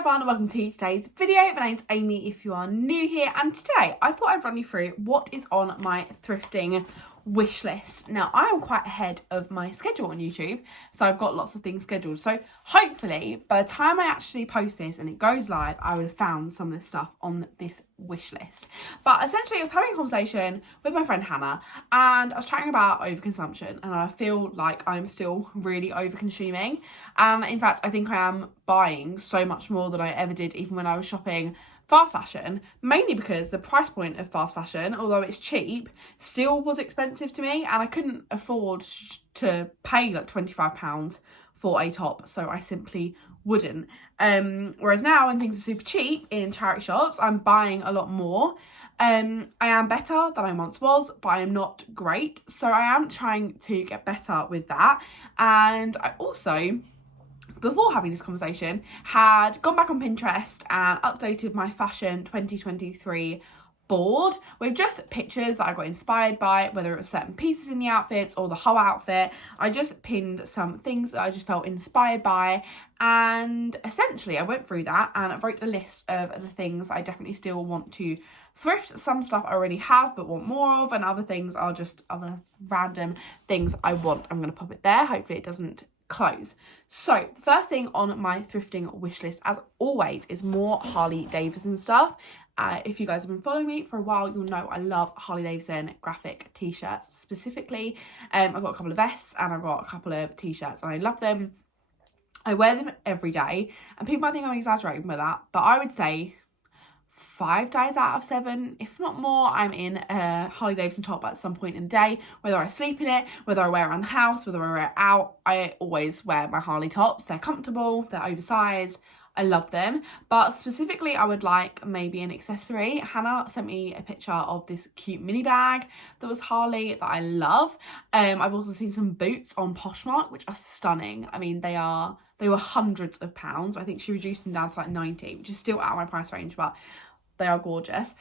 everyone and welcome to today's video. My name's Amy if you are new here, and today I thought I'd run you through what is on my thrifting wish list. Now I am quite ahead of my schedule on YouTube, so I've got lots of things scheduled, so hopefully by the time I actually post this and it goes live I would have found some of the stuff on this wish list. But essentially I was having a conversation with my friend Hannah and I was chatting about overconsumption, and I feel like I'm still really over consuming, and in fact I think I am buying so much more than I ever did even when I was shopping fast fashion, mainly because the price point of fast fashion, although it's cheap, still was expensive to me, and I couldn't afford to pay like £25 for a top, so I simply wouldn't. Whereas now when things are super cheap in charity shops, I'm buying a lot more. I am better than I once was, but I am not great, so I am trying to get better with that. And I also, before having this conversation, had gone back on Pinterest and updated my fashion 2023 board with just pictures that I got inspired by, whether it was certain pieces in the outfits or the whole outfit. I just pinned some things that I just felt inspired by, and essentially I went through that and I wrote a list of the things I definitely still want to thrift. Some stuff I already have but want more of, and other things are just other random things I want. I'm going to pop it there, hopefully it doesn't close. So the first thing on my thrifting wish list, as always, is more Harley Davidson stuff. If you guys have been following me for a while, you'll know I love Harley Davidson graphic t-shirts specifically. I've got a couple of vests and I've got a couple of t-shirts and I love them. I wear them every day, and people might think I'm exaggerating with that, but I would say 5 days out of 7, if not more, I'm in a Harley Davidson top at some point in the day. Whether I sleep in it, whether I wear it around the house, whether I wear it out, I always wear my Harley tops. They're comfortable, they're oversized, I love them. But specifically I would like maybe an accessory. Hannah sent me a picture of this cute mini bag that was Harley that I love. I've also seen some boots on Poshmark which are stunning. I mean they were hundreds of pounds. I think she reduced them down to like 90, which is still out of my price range, but they are gorgeous.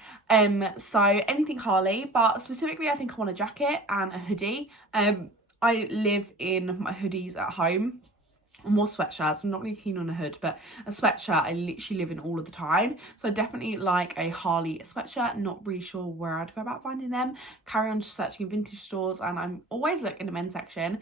So anything Harley, but specifically I think I want a jacket and a hoodie. I live in my hoodies at home, more sweatshirts. I'm not really keen on a hood, but a sweatshirt I literally live in all of the time. So I definitely like a Harley sweatshirt. Not really sure where I'd go about finding them. Carry on searching in vintage stores, and I'm always looking in the men's section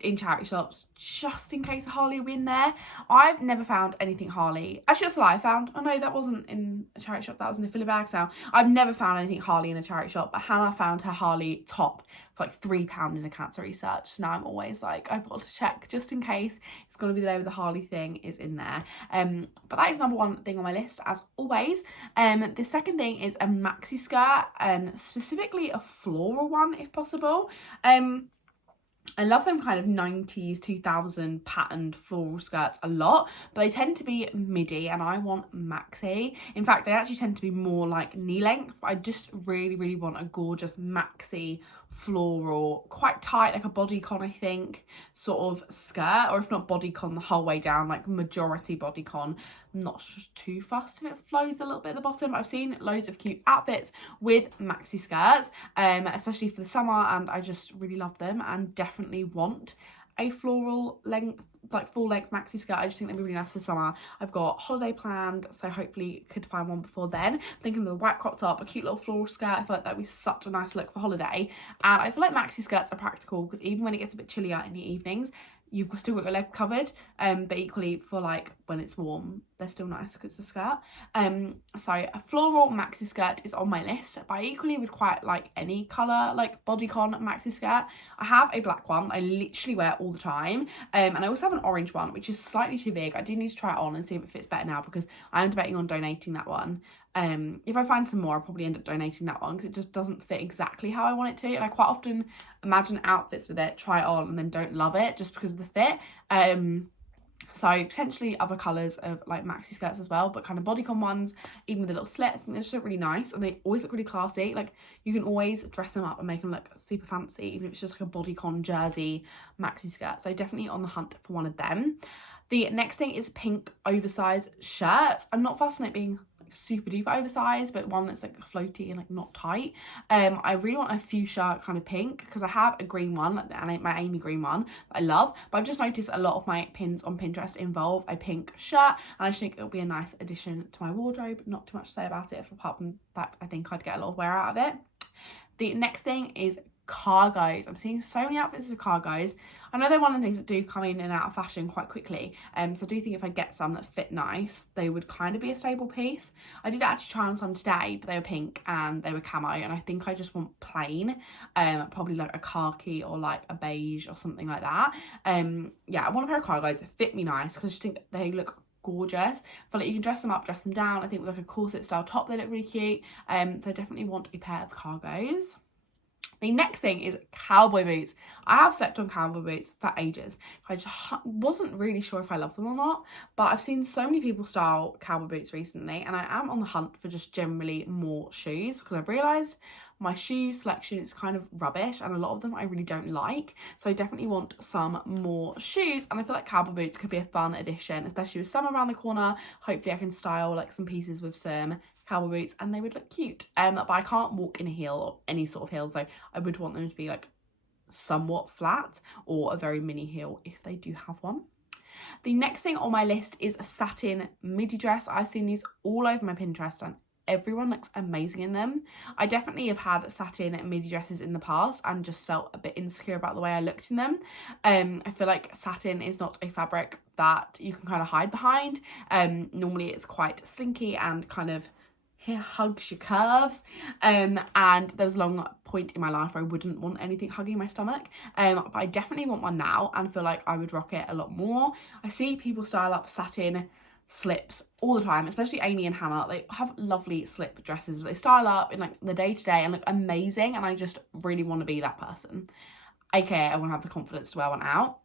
in charity shops just in case a Harley will be in there. I've never found anything Harley. Actually, that's a lie. I found, oh no, that wasn't in a charity shop, that was in a filler bag sale. I've never found anything Harley in a charity shop, but Hannah found her Harley top for like £3 in a cancer research. So now I'm always like, I've got to check just in case it's going to be the day where the Harley thing is in there. But that is number one thing on my list as always. The second thing is a maxi skirt, and specifically a floral one if possible. I love them kind of 90s, 2000 patterned floral skirts a lot, but they tend to be midi and I want maxi. In fact, they actually tend to be more like knee length. I just really, really want a gorgeous maxi floral, quite tight, like a bodycon, I think, sort of skirt, or if not bodycon the whole way down, like majority bodycon. I'm not too fussed if it flows a little bit at the bottom. I've seen loads of cute outfits with maxi skirts, especially for the summer, and I just really love them and definitely want a floral length, like full length maxi skirt. I just think they'd be really nice for summer. I've got holiday planned, so hopefully could find one before then. Thinking of a white crop top, a cute little floral skirt. I feel like that'd be such a nice look for holiday. And I feel like maxi skirts are practical because even when it gets a bit chillier in the evenings, you've still got your leg covered, but equally for like when it's warm, they're still nice because it's a skirt. So a floral maxi skirt is on my list, but I equally would quite like any colour, like bodycon maxi skirt. I have a black one I literally wear all the time, and I also have an orange one which is slightly too big. I do need to try it on and see if it fits better now because I am debating on donating that one. If I find some more, I'll probably end up donating that one because it just doesn't fit exactly how I want it to, and I quite often imagine outfits with it, try it on and then don't love it just because of the fit. So potentially other colours of like maxi skirts as well, but kind of bodycon ones, even with a little slit. I think they just look really nice and they always look really classy. Like you can always dress them up and make them look super fancy, even if it's just like a bodycon jersey maxi skirt. So definitely on the hunt for one of them. The next thing is pink oversized shirts. I'm not fussed on it being super duper oversized, but one that's like floaty and like not tight. I really want a fuchsia kind of pink, because I have a green one, like my Amy green one that I love, but I've just noticed a lot of my pins on Pinterest involve a pink shirt, and I just think it'll be a nice addition to my wardrobe. Not too much to say about it, apart from that I think I'd get a lot of wear out of it. The next thing is cargos. I'm seeing so many outfits with cargos. I know they're one of the things that do come in and out of fashion quite quickly, so I do think if I get some that fit nice, they would kind of be a stable piece. I did actually try on some today, but they were pink and they were camo, and I think I just want plain, probably like a khaki or like a beige or something like that. Yeah, I want a pair of cargos that fit me nice, because I just think they look gorgeous. I feel like you can dress them up, dress them down. I think with like a corset style top, they look really cute. So I definitely want a pair of cargos. The next thing is cowboy boots. I have slept on cowboy boots for ages. I just wasn't really sure if I love them or not, but I've seen so many people style cowboy boots recently, and I am on the hunt for just generally more shoes, because I've realised my shoe selection is kind of rubbish, and a lot of them I really don't like. So I definitely want some more shoes, and I feel like cowboy boots could be a fun addition, especially with summer around the corner. Hopefully I can style like some pieces with some cowboy boots and they would look cute. But I can't walk in a heel or any sort of heel, so I would want them to be like somewhat flat or a very mini heel if they do have one. The next thing on my list is a satin midi dress. I've seen these all over my Pinterest and everyone looks amazing in them. I definitely have had satin midi dresses in the past and just felt a bit insecure about the way I looked in them. I feel like satin is not a fabric that you can kind of hide behind. Normally it's quite slinky and kind of hugs your curves, and there was a long point in my life where I wouldn't want anything hugging my stomach, but I definitely want one now and feel like I would rock it a lot more. I see people style up satin slips all the time, especially Amy and Hannah. They have lovely slip dresses, but they style up in like the day-to-day and look amazing, and I just really want to be that person, aka I want to have the confidence to wear one out.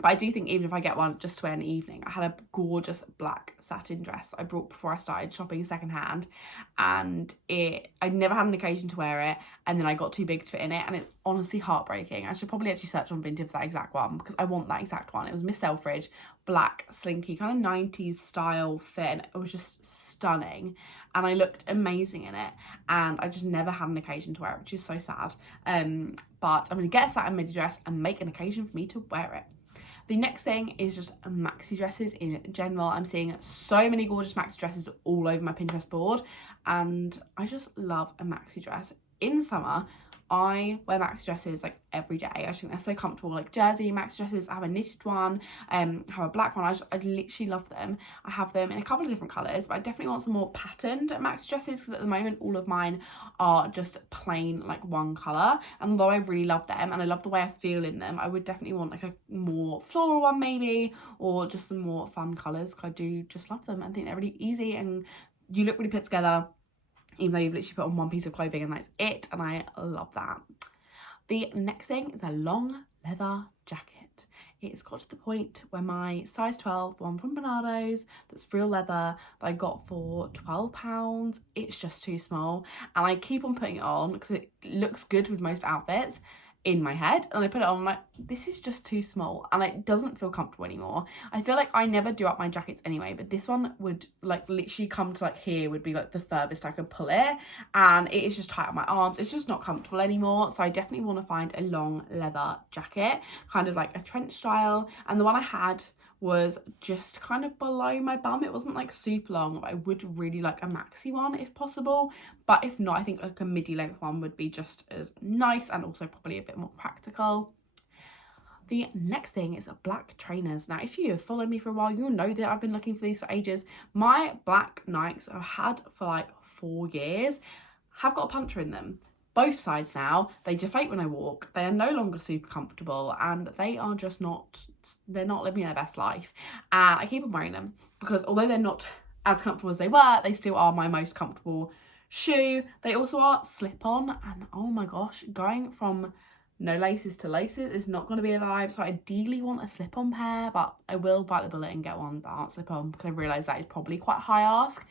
But I do think even if I get one just to wear in the evening, I had a gorgeous black satin dress I brought before I started shopping secondhand, and I never had an occasion to wear it, and then I got too big to fit in it, and it's honestly heartbreaking. I should probably actually search on Vinted for that exact one, because I want that exact one. It was Miss Selfridge, black, slinky, kind of 90s style fit, and it was just stunning, and I looked amazing in it, and I just never had an occasion to wear it, which is so sad. But I'm going to get a satin midi dress and make an occasion for me to wear it. The next thing is just maxi dresses in general. I'm seeing so many gorgeous maxi dresses all over my Pinterest board, and I just love a maxi dress. In summer, I wear maxi dresses like every day. I think they're so comfortable, like jersey maxi dresses. I have a knitted one, have a black one. I literally love them. I have them in a couple of different colours, but I definitely want some more patterned maxi dresses, because at the moment all of mine are just plain like one colour, and although I really love them and I love the way I feel in them, I would definitely want like a more floral one maybe, or just some more fun colours, because I do just love them. I think they're really easy and you look really put together, even though you've literally put on one piece of clothing and that's it, and I love that. The next thing is a long leather jacket. It's got to the point where my size 12 one from Bernardo's that's real leather that I got for £12, it's just too small, and I keep on putting it on because it looks good with most outfits in my head, and I put it on, I'm like, this is just too small, and it doesn't feel comfortable anymore. I feel like I never do up my jackets anyway, but this one would like literally come to like here, would be like the furthest I could pull it, and it is just tight on my arms. It's just not comfortable anymore, so I definitely want to find a long leather jacket, kind of like a trench style, and the one I had was just kind of below my bum. It wasn't like super long, but I would really like a maxi one if possible, but if not, I think like a midi length one would be just as nice and also probably a bit more practical. The next thing is black trainers. Now, if you have followed me for a while, you'll know that I've been looking for these for ages. My black Nikes I've had for like 4 years have got a puncture in them. Both sides now. They deflate when I walk. They are no longer super comfortable, and they are just not, they're not living their best life. And I keep on wearing them because although they're not as comfortable as they were, they still are my most comfortable shoe. They also are slip-on, and oh my gosh, going from no laces to laces is not going to be a vibe. So I ideally want a slip-on pair, but I will bite the bullet and get one that aren't slip-on, because I realise that is probably quite a high ask.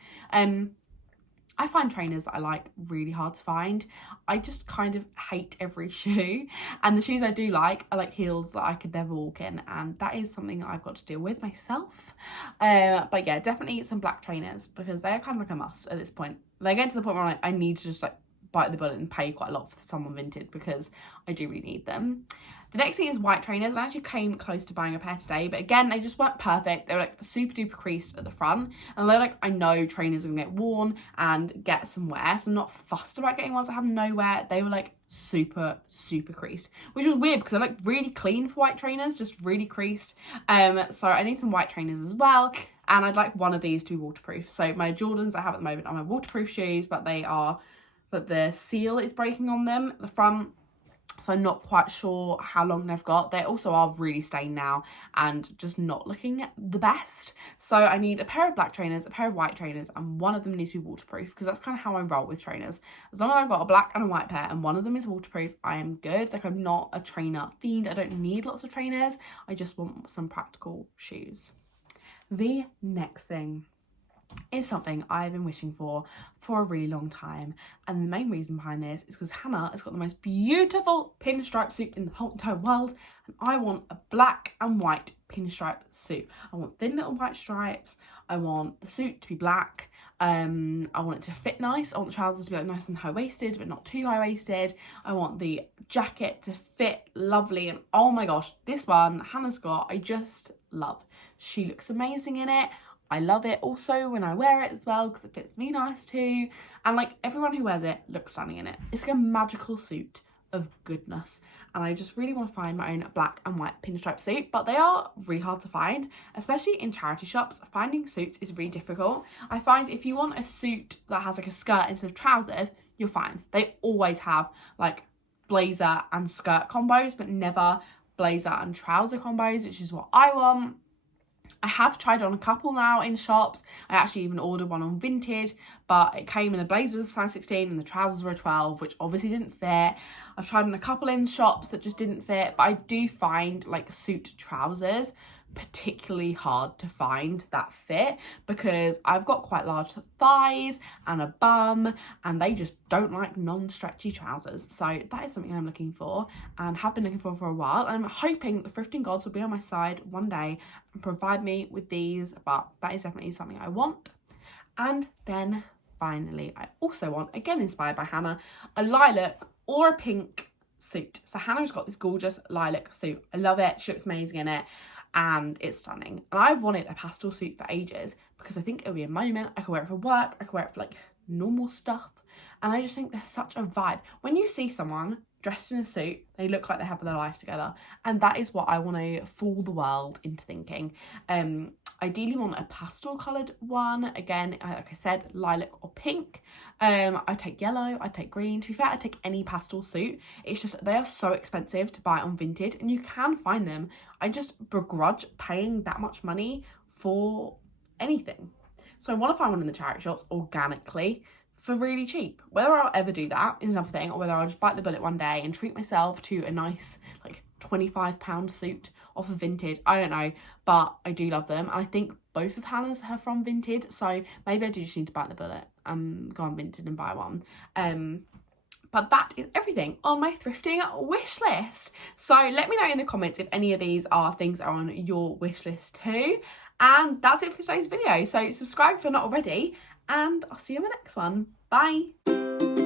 I find trainers that I like really hard to find. I just kind of hate every shoe, and the shoes I do like are like heels that I could never walk in, and that is something that I've got to deal with myself. But yeah, definitely some black trainers, because they're kind of like a must at this point. They're getting to the point where I need to just like bite the bullet and pay quite a lot for someone vintage, because I do really need them. The next thing is white trainers. I actually came close to buying a pair today, but again, they just weren't perfect. They were like super duper creased at the front, and they're like, I know trainers are gonna get worn and get some wear, so I'm not fussed about getting ones that have no wear. They were like super creased, which was weird because they're like really clean for white trainers, just really creased. So I need some white trainers as well, and I'd like one of these to be waterproof. So my Jordans I have at the moment are my waterproof shoes, but the seal is breaking on them at the front, so I'm not quite sure how long they've got. They also are really stained now and just not looking the best. So I need a pair of black trainers, a pair of white trainers, and one of them needs to be waterproof, because that's kind of how I roll with trainers. As long as I've got a black and a white pair and one of them is waterproof, I am good. Like, I'm not a trainer fiend. I don't need lots of trainers. I just want some practical shoes. The next thing is something I've been wishing for a really long time, and the main reason behind this is because Hannah has got the most beautiful pinstripe suit in the whole entire world, and I want a black and white pinstripe suit. I want thin little white stripes. I want the suit to be black. I want it to fit nice. I want the trousers to be like nice and high-waisted, but not too high-waisted. I want the jacket to fit lovely, and oh my gosh, this one Hannah's got, I just love. She looks amazing in it. I love it also when I wear it as well, because it fits me nice too. And like, everyone who wears it looks stunning in it. It's like a magical suit of goodness. And I just really want to find my own black and white pinstripe suit, but they are really hard to find, especially in charity shops. Finding suits is really difficult. I find if you want a suit that has like a skirt instead of trousers, you're fine. They always have like blazer and skirt combos, but never blazer and trouser combos, which is what I want. I have tried on a couple now in shops. I actually even ordered one on Vinted, but it came in the blazer was a size 16 and the trousers were a 12, which obviously didn't fit. I've tried on a couple in shops that just didn't fit, but I do find like suit trousers particularly hard to find that fit, because I've got quite large thighs and a bum, and they just don't like non-stretchy trousers. So that is something I'm looking for and have been looking for a while, and I'm hoping the thrifting gods will be on my side one day and provide me with these, but that is definitely something I want. And then finally, I also want, again inspired by Hannah, a lilac or a pink suit. So Hannah's got this gorgeous lilac suit. I love it. She looks amazing in it, and it's stunning. And I've wanted a pastel suit for ages, because I think it'll be a moment. I can wear it for work, I can wear it for like normal stuff, and I just think there's such a vibe. When you see someone dressed in a suit, they look like they have their life together, and that is what I want to fool the world into thinking. Ideally want a pastel coloured one. Again, like I said, lilac or pink. I take yellow, I take green. To be fair, I take any pastel suit. It's just they are so expensive to buy on Vinted, and you can find them. I just begrudge paying that much money for anything. So I want to find one in the charity shops organically for really cheap. Whether I'll ever do that is another thing, or whether I'll just bite the bullet one day and treat myself to a nice like £25 suit off of Vinted, I don't know, but I do love them, and I think both of Hannah's are from Vinted, so maybe I do just need to bite the bullet and go on Vinted and buy one. But that is everything on my thrifting wish list. So let me know in the comments if any of these are things that are on your wish list too. And that's it for today's video. So subscribe if you're not already, and I'll see you in the next one. Bye.